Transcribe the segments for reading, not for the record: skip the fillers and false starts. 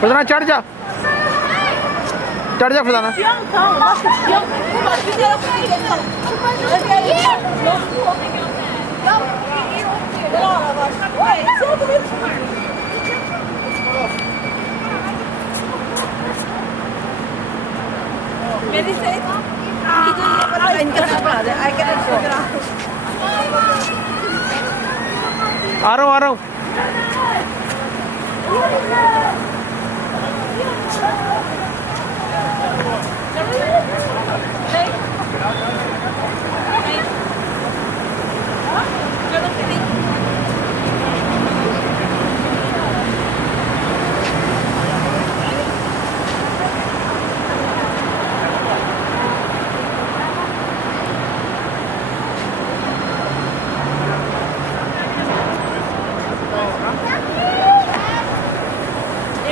फरजाना चढ़ जा फरजाना मेरी से इनका पढ़ा दे आई कैन आ रहा हूँ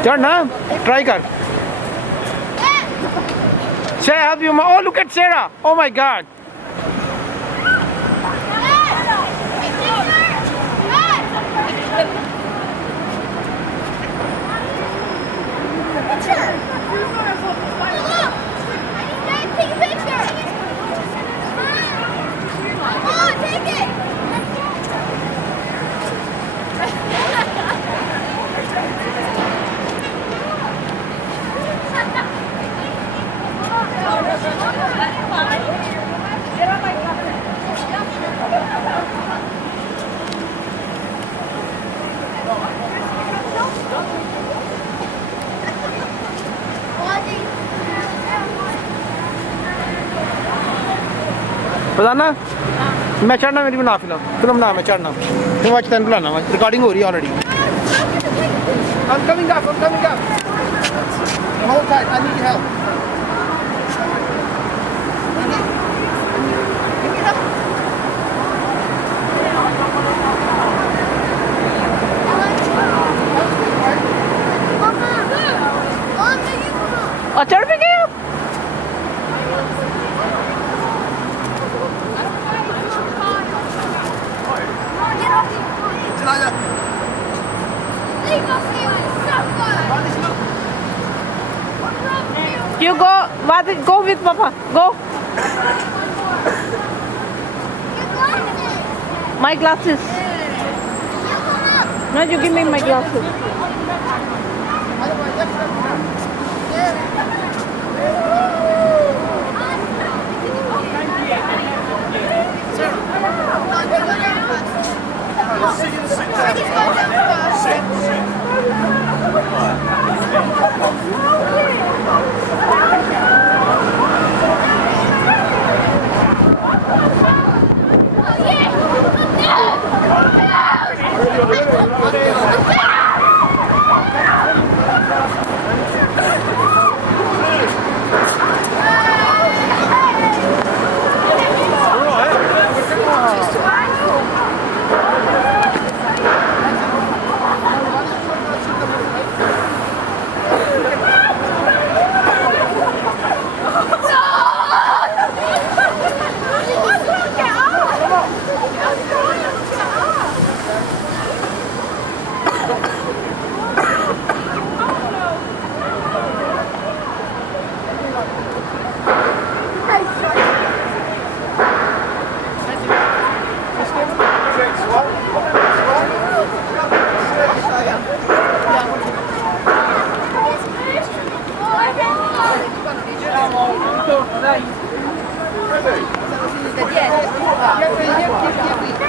चढ़ ना ट्राई कर Sarah, help you. Oh, look at Sarah. Oh my God. Farzana मैं चढ़ना मेरी बना फिल्म बना मैं चढ़ना फिर मैं तेन बुलाना रिकॉर्डिंग हो रही है already I'm coming up hold tight I need help और चढ़ भी गए You go with Papa. Go. My glasses. No, you give me my glasses.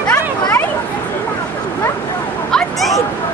That way? I did!